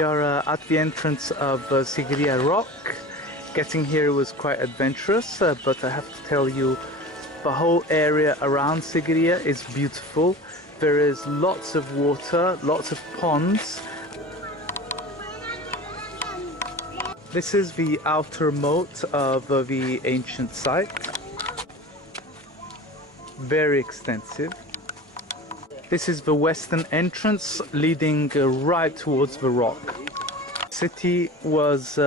We are at the entrance of Sigiriya Rock. Getting here was quite adventurous, but I have to tell you, the whole area around Sigiriya is beautiful. There is lots of water, lots of ponds. This is the outer moat of the ancient site. Very extensive. This is the western entrance leading right towards the rock. The city was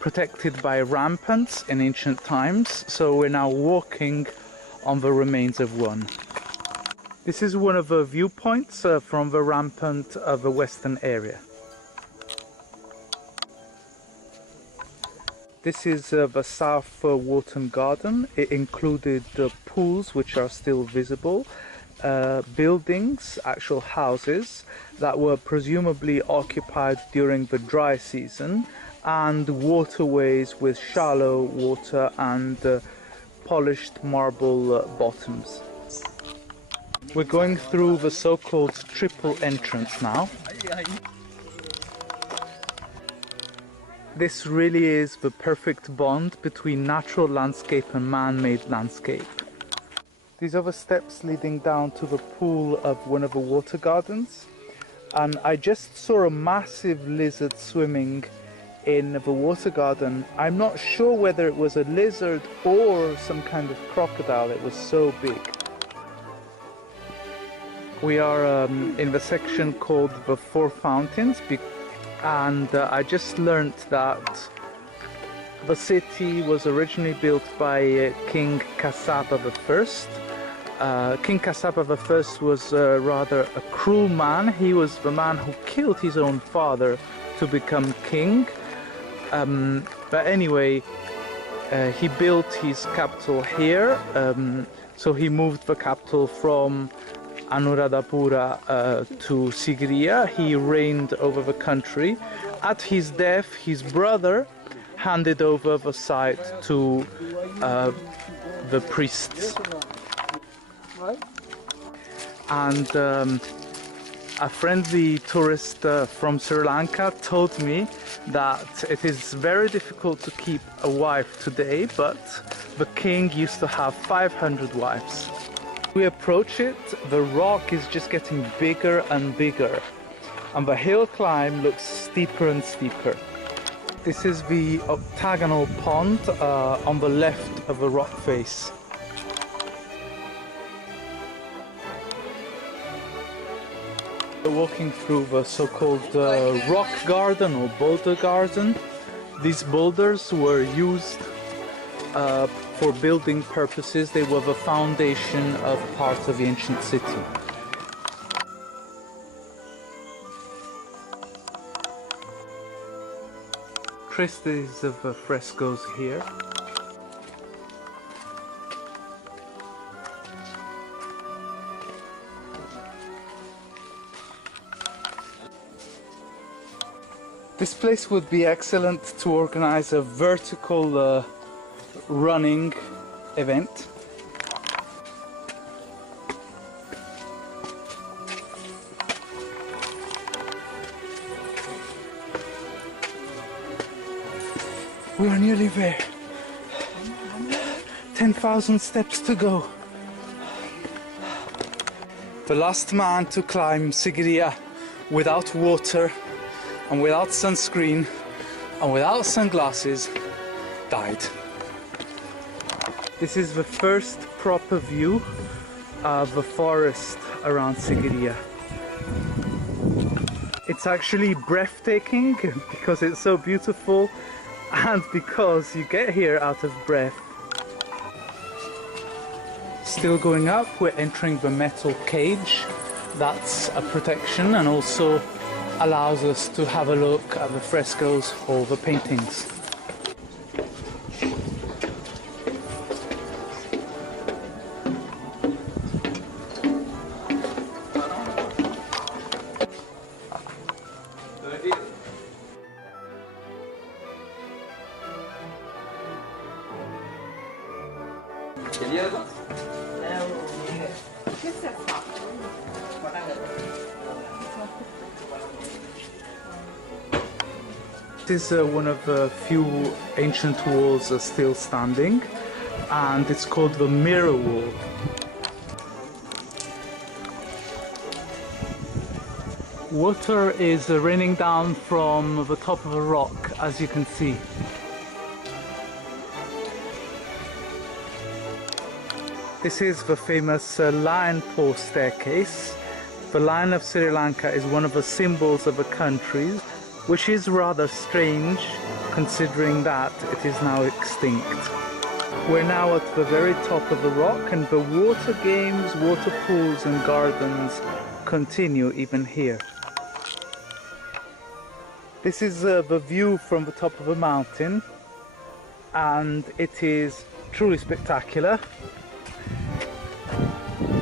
protected by ramparts in ancient times, so we're now walking on the remains of one. This is one of the viewpoints from the rampart of the western area. This is the South Wharton Garden. It included pools which are still visible, buildings, actual houses that were presumably occupied during the dry season, and waterways with shallow water and polished marble bottoms. We're going through the so-called triple entrance now. This really is the perfect bond between natural landscape and man-made landscape. These are the steps leading down to the pool of one of the water gardens, and I just saw a massive lizard swimming in the water garden. I'm not sure whether it was a lizard or some kind of crocodile, it was so big. We are in the section called the Four Fountains, and I just learned that the city was originally built by King Kassapa I. King Kassapa I was rather a cruel man. He was the man who killed his own father to become king. But anyway, he built his capital here, so he moved the capital from Anuradhapura to Sigiriya. He reigned over the country. At his death, his brother handed over the site to the priests. And a friendly tourist from Sri Lanka told me that it is very difficult to keep a wife today, but the king used to have 500 wives. We approach it, the rock is just getting bigger and bigger, and the hill climb looks steeper and steeper. This is the Octagonal Pond on the left of the rock face. We're walking through the so-called Rock Garden or Boulder Garden. These boulders were used for building purposes. They were the foundation of part of the ancient city. Traces of frescoes here. This place would be excellent to organize a vertical running event. We are nearly there. 10,000 steps to go. The last man to climb Sigiriya without water and without sunscreen and without sunglasses died. This is the first proper view of the forest around Sigiriya. It's actually breathtaking because it's so beautiful and because you get here out of breath. Still going up, we're entering the metal cage. That's a protection and also allows us to have a look at the frescoes or the paintings. This is one of the few ancient walls still standing, and it's called the Mirror Wall. Water is raining down from the top of a rock, as you can see. This is the famous lion paw staircase. The Line of Sri Lanka is one of the symbols of the country, which is rather strange considering that it is now extinct. We're now at the very top of the rock, and the water games, water pools and gardens continue even here. This is the view from the top of a mountain, and it is truly spectacular.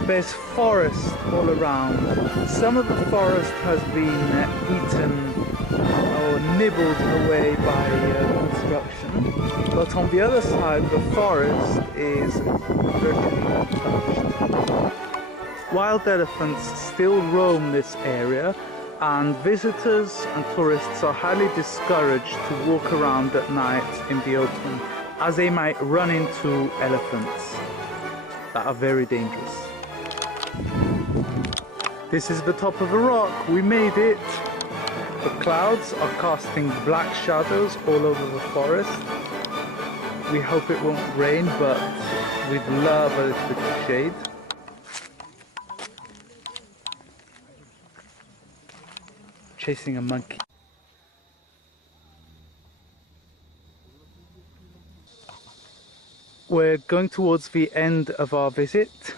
There's forest all around. Some of the forest has been eaten or nibbled away by construction, but on the other side the forest is virtually untouched. Wild elephants still roam this area, and visitors and tourists are highly discouraged to walk around at night in the open, as they might run into elephants that are very dangerous. This is the top of a rock. We made it. The clouds are casting black shadows all over the forest. We hope it won't rain, but we'd love a little bit of shade. Chasing a monkey. We're going towards the end of our visit,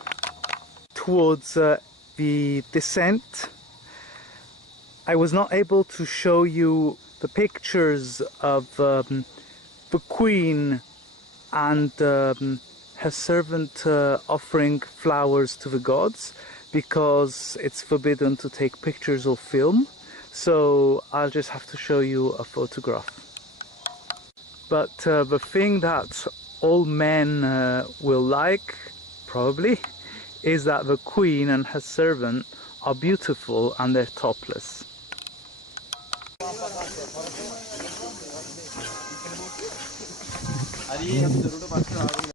towards the descent. I was not able to show you the pictures of the Queen and her servant offering flowers to the gods, because it's forbidden to take pictures or film, so I'll just have to show you a photograph. But the thing that all men will like, probably, is that the Queen and her servant are beautiful and they're topless.